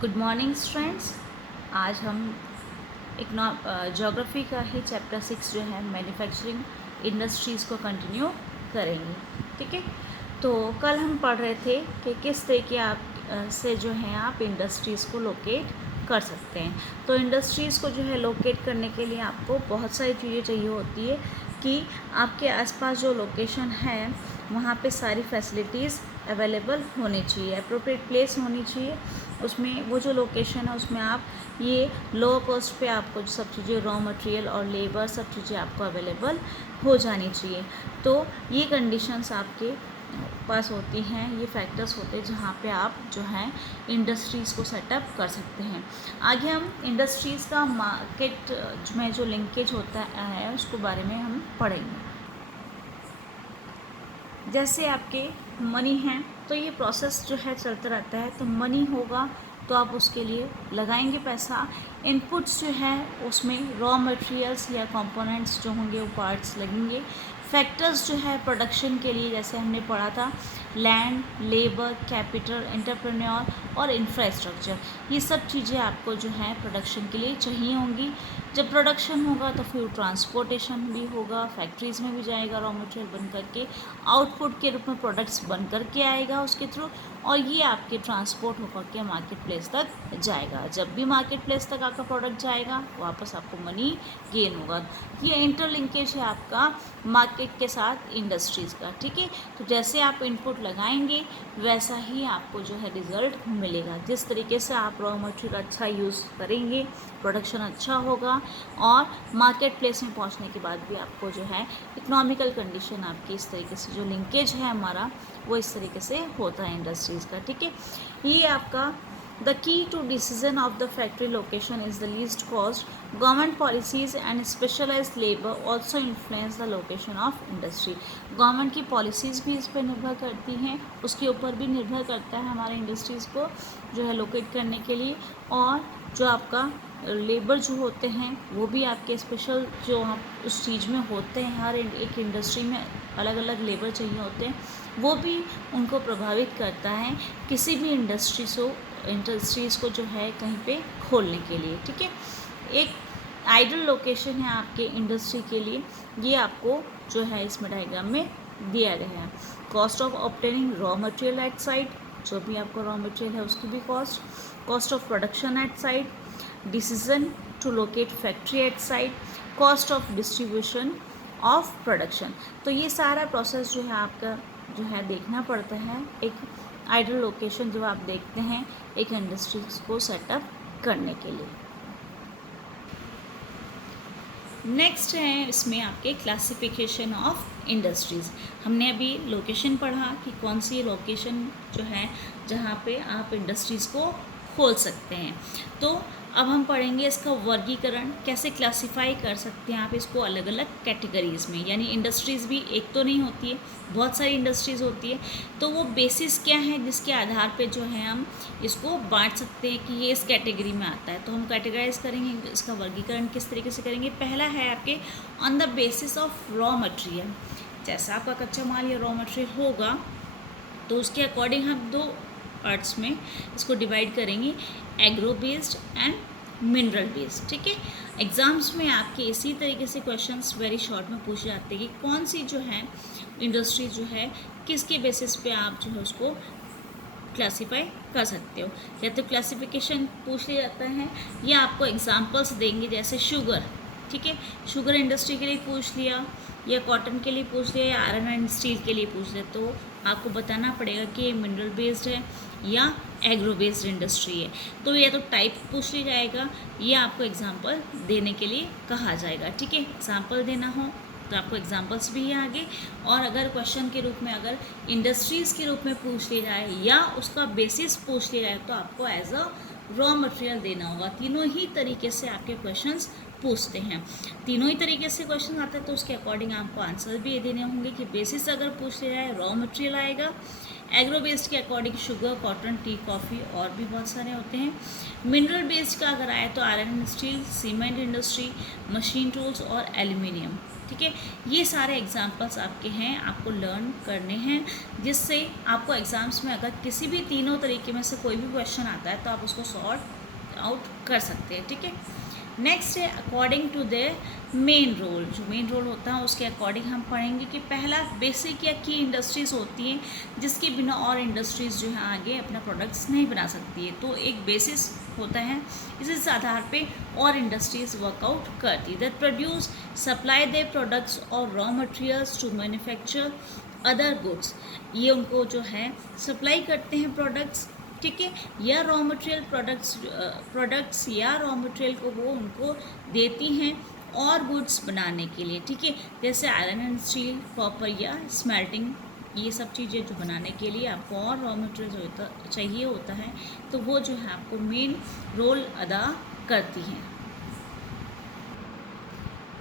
Good morning students. आज हम geography का ही चैप्टर 6 जो है मैन्युफैक्चरिंग इंडस्ट्रीज़ को कंटिन्यू करेंगे। ठीक है, तो कल हम पढ़ रहे थे कि किस तरीके से जो है आप इंडस्ट्रीज़ को लोकेट कर सकते हैं। तो इंडस्ट्रीज़ को जो है लोकेट करने के लिए आपको बहुत सारी चीज़ें चाहिए होती है कि आपके आसपास जो लोकेशन है वहाँ पे सारी फैसिलिटीज़ अवेलेबल होनी चाहिए, अप्रोप्रिएट प्लेस होनी चाहिए। उसमें वो जो लोकेशन है उसमें आप ये लो कॉस्ट पे आपको सब चीज़ें रॉ मटेरियल और लेबर सब चीज़ें आपको अवेलेबल हो जानी चाहिए। तो ये कंडीशंस आपके पास होती हैं, ये फैक्टर्स होते हैं जहाँ पे आप जो है इंडस्ट्रीज़ को सेटअप कर सकते हैं। आगे हम इंडस्ट्रीज़ का मार्केट में जो लिंकेज होता है उसको बारे में हम पढ़ेंगे। जैसे आपके मनी हैं तो ये प्रोसेस जो है चलता रहता है। तो मनी होगा तो आप उसके लिए लगाएंगे पैसा। इनपुट्स जो है उसमें रॉ मटेरियल्स या कंपोनेंट्स जो होंगे वो पार्ट्स लगेंगे। फैक्टर्स जो है प्रोडक्शन के लिए जैसे हमने पढ़ा था लैंड, लेबर, कैपिटल, एंटरप्रेन्योर और इंफ्रास्ट्रक्चर, ये सब चीज़ें आपको जो है प्रोडक्शन के लिए चाहिए होंगी। जब प्रोडक्शन होगा तो फिर ट्रांसपोर्टेशन भी होगा, फैक्ट्रीज़ में भी जाएगा रॉ मटेरियल बन करके, आउटपुट के रूप में प्रोडक्ट्स बन करके आएगा उसके थ्रू, और ये आपके ट्रांसपोर्ट होकर के मार्केट प्लेस तक जाएगा। जब भी मार्केट प्लेस तक आपका प्रोडक्ट जाएगा वापस आपको मनी गेन होगा। ये इंटरलिंकेज है आपका मार्केट के साथ इंडस्ट्रीज़ का। ठीक है, तो जैसे आप इनपुट लगाएंगे वैसा ही आपको जो है रिज़ल्ट मिलेगा। जिस तरीके से आप रॉ मटेरियल अच्छा यूज़ करेंगे प्रोडक्शन अच्छा होगा, और मार्केट प्लेस में पहुंचने के बाद भी आपको जो है इकोनॉमिकल कंडीशन आपकी इस तरीके से जो लिंकेज है हमारा वो इस तरीके से होता है इंडस्ट्रीज़ का। ठीक है, ये आपका the key to decision of the factory location is the least cost. Government policies and specialised labour also influence the location of industry. Government की पॉलिसीज़ भी इस पर निर्भर करती हैं, उसके ऊपर भी निर्भर करता है हमारे इंडस्ट्रीज़ को जो है लोकेट करने के लिए। और जो आपका लेबर जो होते हैं वो भी आपके स्पेशल जो आप उस चीज़ में होते हैं, हर एक इंडस्ट्री में अलग अलग लेबर चाहिए होते हैं, वो भी उनको प्रभावित करता है किसी भी इंडस्ट्रीज़ को जो है कहीं पे खोलने के लिए। ठीक है, एक आइडियल लोकेशन है आपके इंडस्ट्री के लिए, ये आपको जो है इसमें डायग्राम में दिया गया है। Cost of obtaining raw material at site, जो भी आपको रॉ मटेरियल है उसकी भी cost of production at site, decision to locate factory at site, cost of distribution of production. तो ये सारा प्रोसेस जो है आपका जो है देखना पड़ता है एक आइडियल लोकेशन जो आप देखते हैं एक इंडस्ट्रीज को सेटअप करने के लिए। नेक्स्ट है इसमें आपके क्लासिफिकेशन ऑफ इंडस्ट्रीज़। हमने अभी लोकेशन पढ़ा कि कौन सी लोकेशन जो है जहाँ पे आप इंडस्ट्रीज़ को खोल सकते हैं। तो अब हम पढ़ेंगे इसका वर्गीकरण, कैसे क्लासिफाई कर सकते हैं आप इसको अलग अलग कैटेगरीज़ में। यानी इंडस्ट्रीज़ भी एक तो नहीं होती है, बहुत सारी इंडस्ट्रीज़ होती है। तो वो बेसिस क्या है जिसके आधार पे जो है हम इसको बांट सकते हैं कि ये इस कैटेगरी में आता है। तो हम कैटेगराइज करेंगे, इसका वर्गीकरण किस तरीके से करेंगे। पहला है आपके on the basis of raw material. जैसा आपका कच्चा माल या रॉ मटेरियल होगा तो उसके अकॉर्डिंग हम दो पार्ट्स में इसको डिवाइड करेंगे, agro based and mineral based. ठीक है, एग्जाम्स में आपके इसी तरीके से क्वेश्चंस वेरी शॉर्ट में पूछे जाते हैं कि कौन सी जो है इंडस्ट्री जो है किसके बेसिस पे आप जो है उसको क्लासीफाई कर सकते हो। या तो क्लासिफिकेशन पूछ लिया जाता है या आपको एग्जांपल्स देंगे, जैसे शुगर। ठीक है, शुगर इंडस्ट्री के लिए पूछ लिया, या कॉटन के लिए पूछ लिया, या आयरन एंड स्टील के लिए पूछ लिया, तो आपको बताना पड़ेगा कि ये मिनरल बेस्ड है या एग्रो बेस्ड इंडस्ट्री है। तो या तो टाइप पूछ लिया जाएगा या आपको एग्जांपल देने के लिए कहा जाएगा। ठीक है, एग्जांपल देना हो तो आपको एग्जांपल्स भी है आगे, और अगर क्वेश्चन के रूप में अगर इंडस्ट्रीज़ के रूप में पूछ लिया जाए या उसका बेसिस पूछ लिया जाए तो आपको एज अ रॉ मटेरियल देना होगा। तीनों ही तरीके से आपके क्वेश्चंस पूछते हैं, तीनों ही तरीके से क्वेश्चन आता है, तो उसके अकॉर्डिंग आपको आंसर भी देने होंगे कि बेसिस अगर पूछ लिया जाए रॉ मटेरियल आएगा, एग्रो बेस्ड के according sugar, cotton, T, coffee और भी बहुत सारे होते हैं। मिनरल बेस्ड का अगर आए तो iron and steel, cement industry, machine tools और एल्यूमिनियम। ठीक है। ये सारे एग्जाम्पल्स आपके हैं, आपको लर्न करने हैं, जिससे आपको एग्ज़ाम्स में अगर किसी भी तीनों तरीके में से कोई भी क्वेश्चन आता है तो आप उसको सॉर्ट आउट कर सकते हैं, ठीक है। नेक्स्ट है according to the main role. जो मेन रोल होता है उसके अकॉर्डिंग हम पढ़ेंगे कि पहला बेसिक या की इंडस्ट्रीज़ होती हैं जिसके बिना और इंडस्ट्रीज़ जो है आगे अपना प्रोडक्ट्स नहीं बना सकती है, तो एक बेसिस होता है, इस आधार पे और इंडस्ट्रीज वर्कआउट करती है that produce supply the products और raw materials to manufacture other goods. ये उनको जो है सप्लाई करते हैं प्रोडक्ट्स, ठीक है, या रॉ मटेरियल प्रोडक्ट्स या रॉ मटेरियल को वो उनको देती हैं और गुड्स बनाने के लिए, ठीक है, जैसे आयरन एंड स्टील, कॉपर या स्मेल्टिंग, ये सब चीज़ें जो बनाने के लिए आपको और रॉ मटेरियल चाहिए होता है, तो वो जो है आपको मेन रोल अदा करती हैं।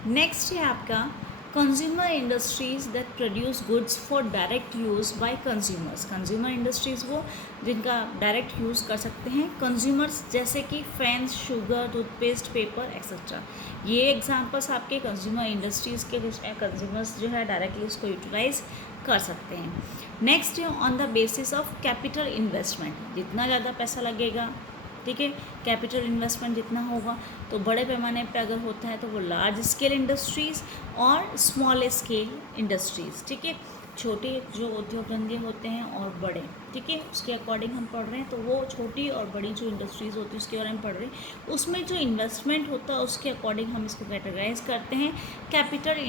नेक्स्ट है आपका consumer industries that produce goods for direct use by consumers. Consumer industries वो जिनका डायरेक्ट यूज़ कर सकते हैं कंज्यूमर्स, जैसे कि fans, sugar, toothpaste, paper etcetera. ये एग्जांपल्स आपके कंज्यूमर इंडस्ट्रीज़ के कंज्यूमर्स जो है डायरेक्टली उसको यूटिलाइज कर सकते हैं। नेक्स्ट है on the basis of capital investment. जितना ज़्यादा पैसा लगेगा, ठीक है, कैपिटल इन्वेस्टमेंट जितना होगा, तो बड़े पैमाने पे अगर होता है तो वो लार्ज स्केल इंडस्ट्रीज़ और स्मॉल स्केल इंडस्ट्रीज़, ठीक है, छोटे जो उद्योग धंधे होते हैं और बड़े, ठीक है, उसके अकॉर्डिंग हम पढ़ रहे हैं। तो वो छोटी और बड़ी जो इंडस्ट्रीज़ होती है उसके बारे में पढ़ रहे हैं, उसमें जो इन्वेस्टमेंट होता है उसके अकॉर्डिंग हम इसको कैटेगराइज करते हैं कैपिटल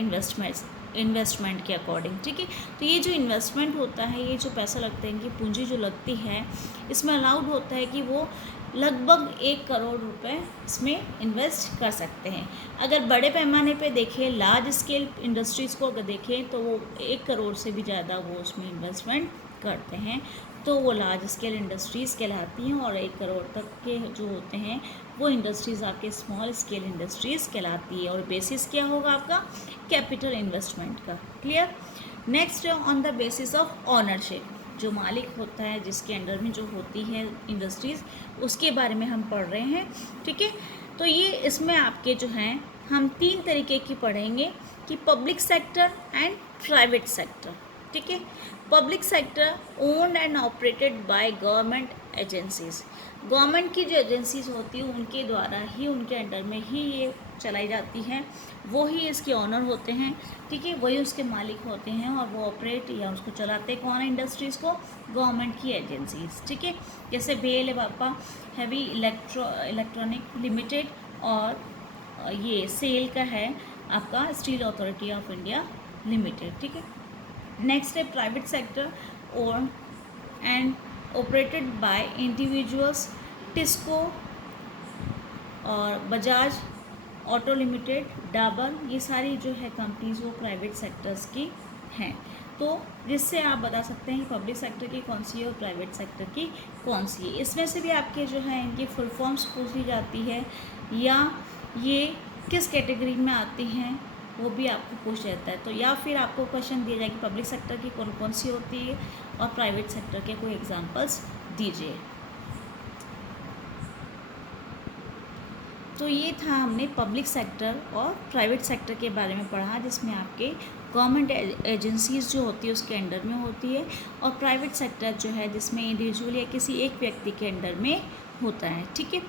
इन्वेस्टमेंट के अकॉर्डिंग, ठीक है। तो ये जो इन्वेस्टमेंट होता है, ये जो पैसा लगता है, इनकी पूंजी जो लगती है, इसमें अलाउड होता है कि वो लगभग 1 करोड़ रुपए इसमें इन्वेस्ट कर सकते हैं। अगर बड़े पैमाने पे देखें, लार्ज स्केल इंडस्ट्रीज़ को अगर देखें, तो वो 1 करोड़ से भी ज़्यादा वो उसमें इन्वेस्टमेंट करते हैं, तो वो लार्ज स्केल इंडस्ट्रीज़ कहलाती हैं। और 1 करोड़ तक के जो होते हैं वो इंडस्ट्रीज़ आपके स्मॉल स्केल इंडस्ट्रीज़ कहलाती है। और बेसिस क्या होगा आपका कैपिटल इन्वेस्टमेंट का। क्लियर। नेक्स्ट है on the basis of ownership. जो मालिक होता है, जिसके अंडर में जो होती है इंडस्ट्रीज़, उसके बारे में हम पढ़ रहे हैं, ठीक है। तो ये इसमें आपके जो हैं हम 3 तरीके की पढ़ेंगे कि public sector and private sector, ठीक है। Public sector owned and operated by government agencies. Government की जो एजेंसीज होती हैं उनके द्वारा ही, उनके अंडर में ही ये चलाई जाती हैं, वो ही इसके ऑनर होते हैं, ठीक है, वही उसके मालिक होते हैं। और वो ऑपरेट या उसको चलाते कौन है इंडस्ट्रीज़ को? गवर्नमेंट की एजेंसीज, ठीक है। जैसे बेल है पापा हैवी इलेक्ट्रॉनिक लिमिटेड, और ये सेल का है आपका steel authority of India limited, ठीक है। नेक्स्ट है private sector own and operated by individuals, TISCO और बजाज ऑटो लिमिटेड, डाबर, ये सारी जो है कंपनीज वो प्राइवेट सेक्टर्स की हैं। तो जिससे आप बता सकते हैं कि पब्लिक सेक्टर की कौन सी है और प्राइवेट सेक्टर की कौन सी है। इसमें से भी आपके जो है इनकी फुल फॉर्म्स पूछी जाती है, या ये किस कैटेगरी में आती हैं वो भी आपको पूछ जाता है। तो या फिर आपको क्वेश्चन दिया जाए कि पब्लिक सेक्टर की कौन कौन सी होती है और प्राइवेट सेक्टर के कोई एग्जांपल्स दीजिए। तो ये था हमने पब्लिक सेक्टर और प्राइवेट सेक्टर के बारे में पढ़ा, जिसमें आपके गवर्नमेंट एजेंसीज जो होती है उसके अंडर में होती है, और प्राइवेट सेक्टर जो है जिसमें इंडिविजुअल या किसी एक व्यक्ति के अंडर में होता है, ठीक है।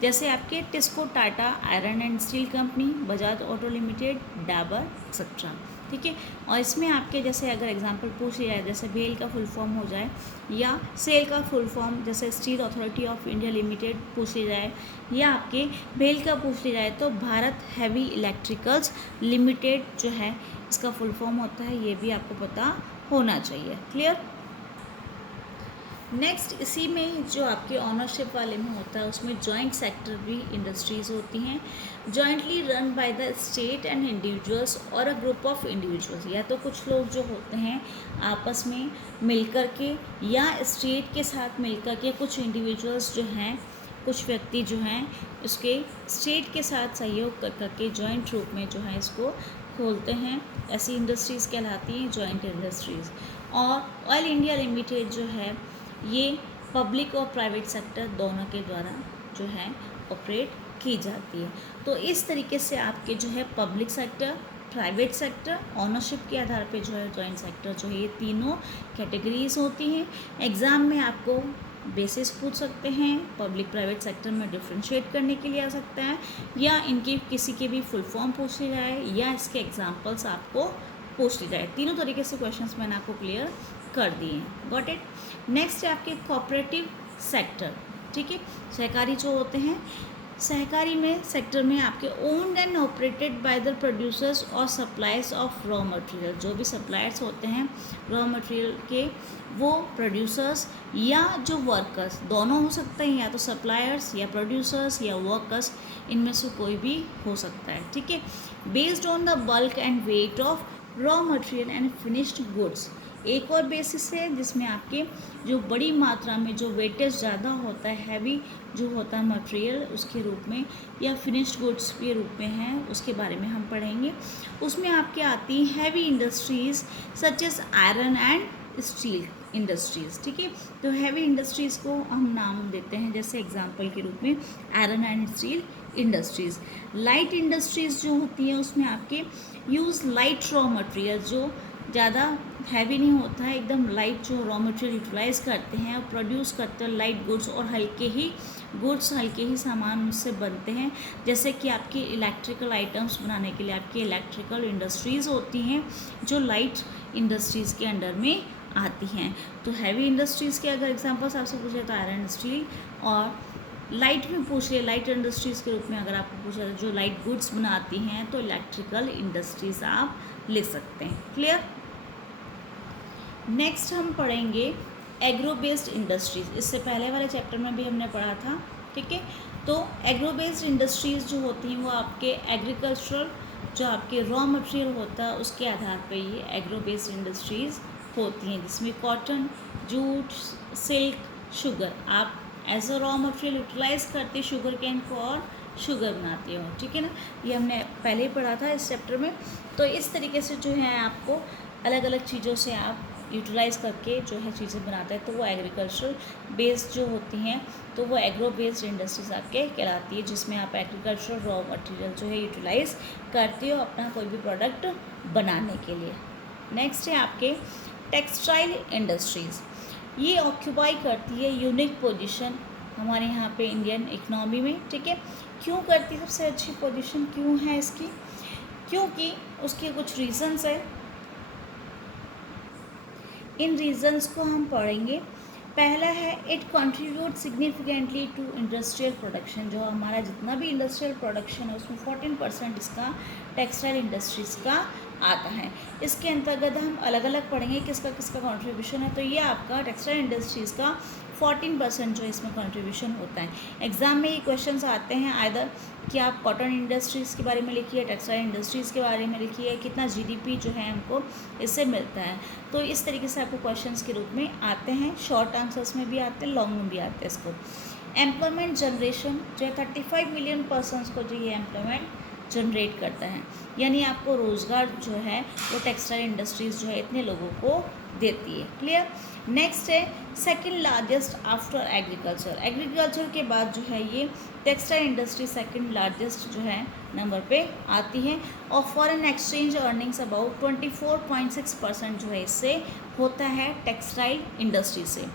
जैसे आपके TISCO, Tata iron and steel company, Bajaj auto limited, Dabur etcetera, ठीक है। और इसमें आपके जैसे अगर एग्जांपल पूछ लिया जाए, जैसे बेल का फुल फॉर्म हो जाए, या सेल का फुल फॉर्म जैसे steel authority of India limited पूछ लिया जाए, या आपके बेल का पूछ लिया जाए तो भारत हैवी इलेक्ट्रिकल्स लिमिटेड जो है इसका फुल फॉर्म होता है, ये भी आपको पता होना चाहिए। क्लियर। नेक्स्ट इसी में जो आपके ऑनरशिप वाले में होता है उसमें जॉइंट सेक्टर भी इंडस्ट्रीज़ होती हैं, jointly run by the state and individuals और अ ग्रुप ऑफ इंडिविजुअल्स। या तो कुछ लोग जो होते हैं आपस में मिलकर के, या स्टेट के साथ मिलकर के, कुछ इंडिविजुअल्स जो हैं, कुछ व्यक्ति जो हैं उसके स्टेट के साथ सहयोग कर करके जॉइंट रूप में जो है इसको खोलते हैं, ऐसी इंडस्ट्रीज़ कहलाती हैं जॉइंट इंडस्ट्रीज़। और ऑयल इंडिया लिमिटेड जो है ये पब्लिक और प्राइवेट सेक्टर दोनों के द्वारा जो है ऑपरेट की जाती है। तो इस तरीके से आपके जो है public sector, private sector, ownership के आधार पे जो है जॉइंट सेक्टर जो है, ये तीनों कैटेगरीज होती हैं। एग्ज़ाम में आपको बेसिस पूछ सकते हैं, पब्लिक प्राइवेट सेक्टर में डिफ्रेंशिएट करने के लिए आ सकता है, या इनकी किसी के भी फुल फॉर्म पूछ ली जाए, या इसके एग्जाम्पल्स आपको पूछ ली जाए। तीनों तरीके से क्वेश्चंस मैंने आपको क्लियर कर दिए हैं। Got it. नेक्स्ट है आपके कोऑपरेटिव सेक्टर, ठीक है। सहकारी जो होते हैं, सहकारी में सेक्टर में आपके owned and operated by the producers और सप्लायर्स ऑफ रॉ मटेरियल। जो भी सप्लायर्स होते हैं रॉ मटेरियल के, वो प्रोड्यूसर्स या जो वर्कर्स, दोनों हो सकते हैं, या तो सप्लायर्स या प्रोड्यूसर्स या वर्कर्स, इनमें से कोई भी हो सकता है, ठीक है। Based on the bulk and weight of raw material and finished goods. एक और बेसिस है जिसमें आपके जो बड़ी मात्रा में जो वेटेज ज़्यादा होता है, हैवी जो होता है मटेरियल उसके रूप में, या फिनिश्ड गुड्स के रूप में है, उसके बारे में हम पढ़ेंगे। उसमें आपके आती हैं heavy industries such as iron and steel industries, ठीक है। तो हैवी इंडस्ट्रीज़ को हम नाम देते हैं जैसे एग्जांपल के रूप में iron and steel industries. Light industries जो होती हैं उसमें आपके यूज़ लाइट रॉ मटेरियल, जो ज़्यादा हैवी नहीं होता है, एकदम लाइट जो रॉ मटेरियल यूटिलाइज़ करते हैं और प्रोड्यूस करते हैं लाइट गुड्स, और हल्के ही सामान उससे बनते हैं। जैसे कि आपकी इलेक्ट्रिकल आइटम्स बनाने के लिए आपकी इलेक्ट्रिकल इंडस्ट्रीज़ होती हैं जो लाइट इंडस्ट्रीज़ के अंडर में आती हैं। तो हैवी इंडस्ट्रीज़ के अगर एग्जांपल्स आपसे पूछे तो आयरन स्टील, और लाइट में पूछ लिया, लाइट इंडस्ट्रीज़ के रूप में अगर आपको पूछा तो जो लाइट गुड्स बनाती हैं तो इलेक्ट्रिकल इंडस्ट्रीज़ आप लिख सकते हैं। क्लियर। नेक्स्ट हम पढ़ेंगे एग्रो बेस्ड इंडस्ट्रीज़। इससे पहले वाले चैप्टर में भी हमने पढ़ा था, ठीक है। तो एग्रो बेस्ड इंडस्ट्रीज़ जो होती हैं वो आपके एग्रीकल्चरल जो आपके रॉ मटेरियल होता है उसके आधार पे ये एग्रो बेस्ड इंडस्ट्रीज़ होती हैं, जिसमें कॉटन, जूट, सिल्क, शुगर आप as a raw material utilise करते शुगर केन को और शुगर बनाते हो, ठीक है ना। ये हमने पहले ही पढ़ा था इस चैप्टर में। तो इस तरीके से जो है आपको अलग अलग चीज़ों से आप यूटिलाइज़ करके जो है चीज़ें बनाते हैं, तो वो एग्रीकल्चरल बेस्ड जो होती हैं तो वो एग्रो बेस्ड इंडस्ट्रीज आपके कहलाती है, जिसमें आप एग्रीकल्चरल रॉ मटेरियल जो है यूटिलाइज़ करते हो अपना कोई भी प्रोडक्ट बनाने के लिए। नेक्स्ट है आपके टेक्सटाइल इंडस्ट्रीज़। ये ऑक्यूपाई करती है यूनिक पोजीशन हमारे यहाँ पे इंडियन इकनॉमी में, ठीक है। क्यों करती है, सबसे अच्छी पोजीशन क्यों है इसकी, क्योंकि उसके कुछ रीज़न्स है। इन रीज़न्स को हम पढ़ेंगे। पहला है it contribute significantly to industrial production. जो हमारा जितना भी इंडस्ट्रियल प्रोडक्शन है उसमें 14% इसका टेक्सटाइल इंडस्ट्रीज़ का आता है। इसके अंतर्गत हम अलग अलग पढ़ेंगे किसका किसका कंट्रीब्यूशन है। तो ये आपका टेक्सटाइल इंडस्ट्रीज़ का 14% जो इसमें कंट्रीब्यूशन होता है। एग्ज़ाम में ये क्वेश्चंस आते हैं आइदर कि आप कॉटन इंडस्ट्रीज़ के बारे में लिखिए, टेक्सटाइल इंडस्ट्रीज़ के बारे में लिखिए, कितना जीडीपी जो है हमको इससे मिलता है। तो इस तरीके से आपको क्वेश्चंस के रूप में आते हैं, शॉर्ट आंसर्स में भी आते हैं, लॉन्ग में भी आते हैं। इसको एम्प्लॉयमेंट जनरेशन जो है 35 मिलियन पर्सनस को जो ये एम्प्लॉयमेंट जनरेट करता है, यानी आपको रोज़गार जो है वो टेक्सटाइल इंडस्ट्रीज़ जो है इतने लोगों को देती है। क्लियर। नेक्स्ट है second largest after agriculture. Agriculture के बाद जो है ये टेक्सटाइल इंडस्ट्री सेकंड लार्जेस्ट जो है नंबर पे आती है, और फॉरेन एक्सचेंज अर्निंग्स अबाउट 24.6% जो है इससे होता है टेक्सटाइल इंडस्ट्री से।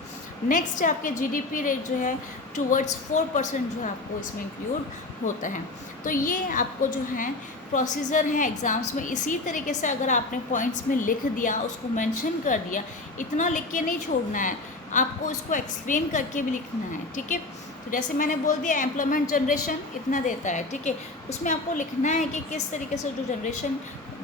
नेक्स्ट है आपके जीडीपी रेट जो है टूवर्ड्स 4% जो है आपको इसमें इंक्लूड होता है। तो ये आपको जो है प्रोसीजर है एग्ज़ाम्स में, इसी तरीके से अगर आपने पॉइंट्स में लिख दिया, उसको मेंशन कर दिया, इतना लिख के नहीं छोड़ना है, आपको इसको एक्सप्लेन करके भी लिखना है, ठीक है। तो जैसे मैंने बोल दिया एम्प्लॉयमेंट जनरेशन इतना देता है, ठीक है, उसमें आपको लिखना है कि किस तरीके से जो जनरेशन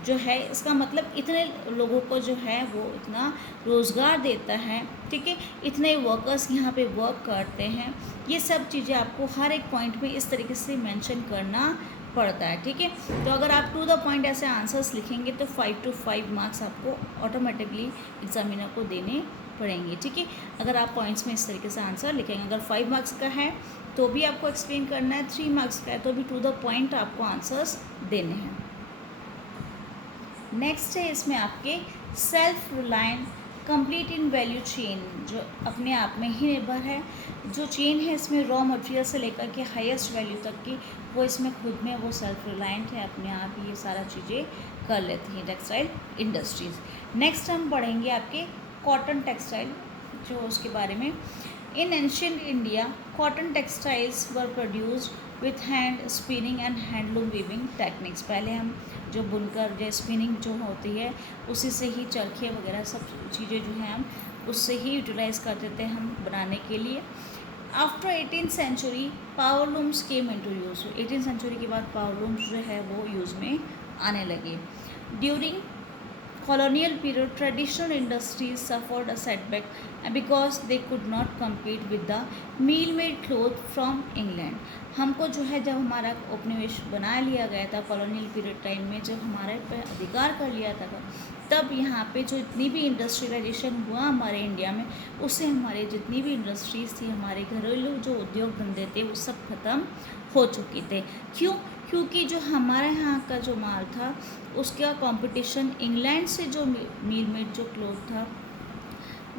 जो है इसका मतलब इतने लोगों को जो है वो इतना रोज़गार देता है, ठीक है, इतने वर्कर्स यहाँ पे वर्क करते हैं। ये सब चीज़ें आपको हर एक पॉइंट में इस तरीके से मेंशन करना पड़ता है, ठीक है। तो अगर आप टू द पॉइंट ऐसे आंसर्स लिखेंगे तो 5 to 5 मार्क्स आपको ऑटोमेटिकली एग्जामिनर को देने पड़ेंगे, ठीक है। अगर आप पॉइंट्स में इस तरीके से आंसर लिखेंगे, अगर 5 मार्क्स का है तो भी आपको एक्सप्लेन करना है, 3 मार्क्स का है तो भी टू द पॉइंट आपको आंसर्स देने हैं। नेक्स्ट है इसमें आपके self reliant complete in value chain, जो अपने आप में ही निर्भर है। जो चेन है इसमें रॉ मटेरियल से लेकर के हाईएस्ट वैल्यू तक की, वो इसमें खुद में वो सेल्फ रिलायंट है, अपने आप ही ये सारा चीज़ें कर लेती हैं टेक्सटाइल इंडस्ट्रीज़। नेक्स्ट हम पढ़ेंगे आपके कॉटन टेक्सटाइल, जो उसके बारे में। In ancient India cotton textiles were produced with hand spinning and handloom weaving techniques. पहले हम जो बुनकर या स्पिनिंग जो होती है उसी से ही चरखे वगैरह सब चीज़ें जो हैं हम उससे ही यूटिलाइज़ करते थे हम बनाने के लिए। After 18th century powerlooms came into use. 18th century के बाद पावरलूम्स जो है वो यूज़ में आने लगे। During colonial period traditional industries suffered a setback because they could not compete with the meal made cloth from England। हमको जो है जब हमारा उपनिवेश बना लिया गया था कॉलोनियल पीरियड टाइम में, जब हमारे पे अधिकार कर लिया था तब यहाँ पे जो इतनी भी इंडस्ट्रियलाइजेशन हुआ हमारे इंडिया में, उससे हमारे जितनी भी इंडस्ट्रीज़ थी, हमारे घरेलू जो उद्योग धंधे थे वो सब खत्म हो चुके थे। क्यों? क्योंकि जो हमारे यहाँ का जो माल था उसका कंपटीशन इंग्लैंड से जो मील मेड जो क्लोथ था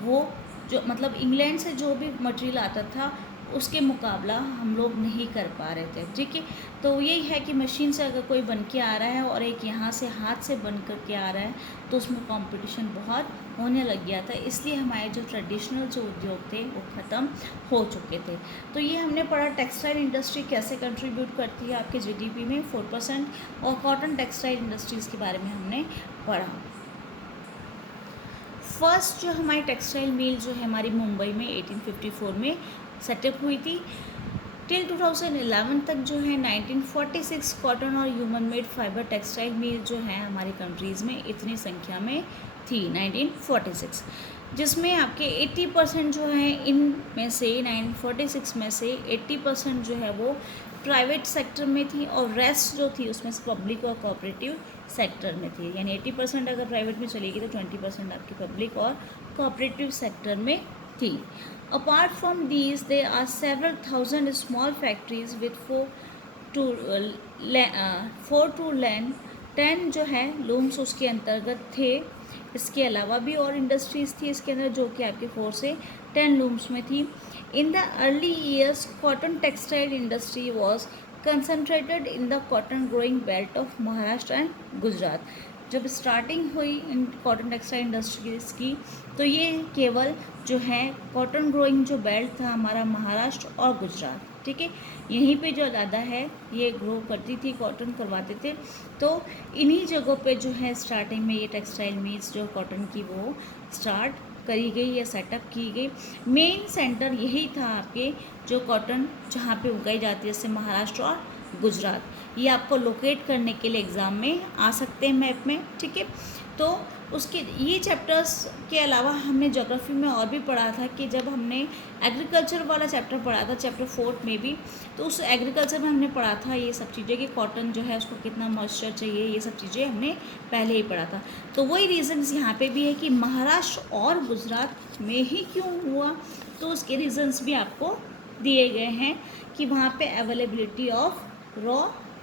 वो जो मतलब इंग्लैंड से जो भी मटेरियल आता था उसके मुकाबला हम लोग नहीं कर पा रहे थे। ठीक है, तो यही है कि मशीन से अगर कोई बन के आ रहा है और एक यहाँ से हाथ से बन कर के आ रहा है तो उसमें कंपटीशन बहुत होने लग गया था, इसलिए हमारे जो ट्रेडिशनल जो उद्योग थे वो ख़त्म हो चुके थे। तो ये हमने पढ़ा टेक्सटाइल इंडस्ट्री कैसे कंट्रीब्यूट करती है आपके जीडीपी में 4%, और कॉटन टेक्सटाइल इंडस्ट्रीज़ के बारे में हमने पढ़ा। फर्स्ट जो हमारी टेक्सटाइल मिल जो है हमारी मुंबई में 1854 में सेटअप हुई थी। टिल 2011 तक जो है 1946 कॉटन और human made fibre textile mill जो है हमारी कंट्रीज़ में इतनी संख्या में थी 1946, जिसमें आपके 80% जो है इनमें से 1946 में से 80% जो है वो प्राइवेट सेक्टर में थी और रेस्ट जो थी उसमें से पब्लिक और कोऑपरेटिव सेक्टर में थी। यानी 80% अगर प्राइवेट में चलेगी तो 20% आपकी पब्लिक और कोऑपरेटिव सेक्टर में थी। Apart from these, there are several thousand small factories with 4 to 10 जो है लूम्स उसके अंतर्गत थे। इसके अलावा भी और इंडस्ट्रीज़ थी इसके अंदर जो कि आपके 4 से 10 लूम्स में थी। In the early years cotton textile industry was concentrated in the cotton growing belt of Maharashtra and Gujarat. जब स्टार्टिंग हुई इन कॉटन टेक्सटाइल इंडस्ट्रीज़ की तो ये केवल जो है कॉटन ग्रोइंग जो बेल्ट था हमारा महाराष्ट्र और गुजरात, ठीक है, यहीं पे जो ज़्यादा है ये ग्रो करती थी, कॉटन करवाते थे। तो इन्हीं जगहों पे जो है स्टार्टिंग में ये टेक्सटाइल मिल्स जो कॉटन की वो स्टार्ट करी गई या सेटअप की गई। मेन सेंटर यही था आपके जो कॉटन जहाँ पे उगाई जाती है, जैसे महाराष्ट्र और गुजरात। ये आपको लोकेट करने के लिए एग्ज़ाम में आ सकते हैं मैप में, ठीक है। तो उसके ये चैप्टर्स के अलावा हमने ज्योग्राफी में और भी पढ़ा था कि जब हमने एग्रीकल्चर वाला चैप्टर पढ़ा था चैप्टर 4 में भी, तो उस एग्रीकल्चर में हमने पढ़ा था ये सब चीज़ें कि कॉटन जो है उसको कितना मॉइस्चर चाहिए, ये सब चीज़ें हमने पहले ही पढ़ा था। तो वही रीज़न्स यहाँ पे भी है कि महाराष्ट्र और गुजरात में ही क्यों हुआ, तो उसके रीज़न्स भी आपको दिए गए हैं कि वहाँ पे अवेलेबिलिटी ऑफ रॉ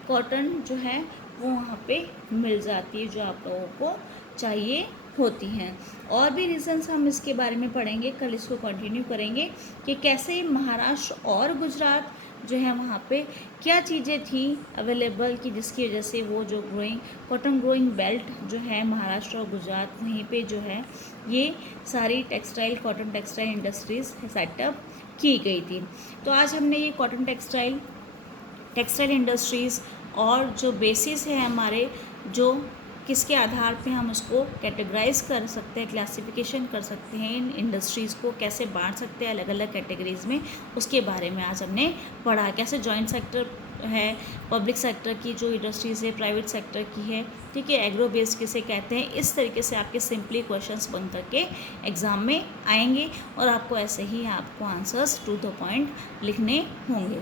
कॉटन जो है वो वहाँ पे मिल जाती है जो आप लोगों को चाहिए होती हैं। और भी रीज़न्स हम इसके बारे में पढ़ेंगे, कल इसको कंटिन्यू करेंगे कि कैसे महाराष्ट्र और गुजरात जो है वहाँ पे क्या चीज़ें थी अवेलेबल कि जिसकी वजह से वो जो कॉटन ग्रोइंग बेल्ट जो है महाराष्ट्र और गुजरात वहीं पे जो है ये सारी कॉटन टेक्सटाइल इंडस्ट्रीज़ सेटअप की गई थी। तो आज हमने ये कॉटन टेक्सटाइल इंडस्ट्रीज़ और जो बेसिस है हमारे, जो किसके आधार पे हम उसको कैटेगराइज कर सकते हैं, क्लासिफिकेशन कर सकते हैं, इन इंडस्ट्रीज़ को कैसे बांट सकते हैं अलग अलग कैटेगरीज़ में, उसके बारे में आज हमने पढ़ा। कैसे जॉइंट सेक्टर है, पब्लिक सेक्टर की जो इंडस्ट्रीज़ है, प्राइवेट सेक्टर की है, ठीक है, एग्रो बेस्ड किसे कहते हैं। इस तरीके से आपके सिंपली क्वेश्चंस बन करके एग्ज़ाम में आएंगे और आपको ऐसे ही आपको आंसर्स टू द पॉइंट लिखने होंगे।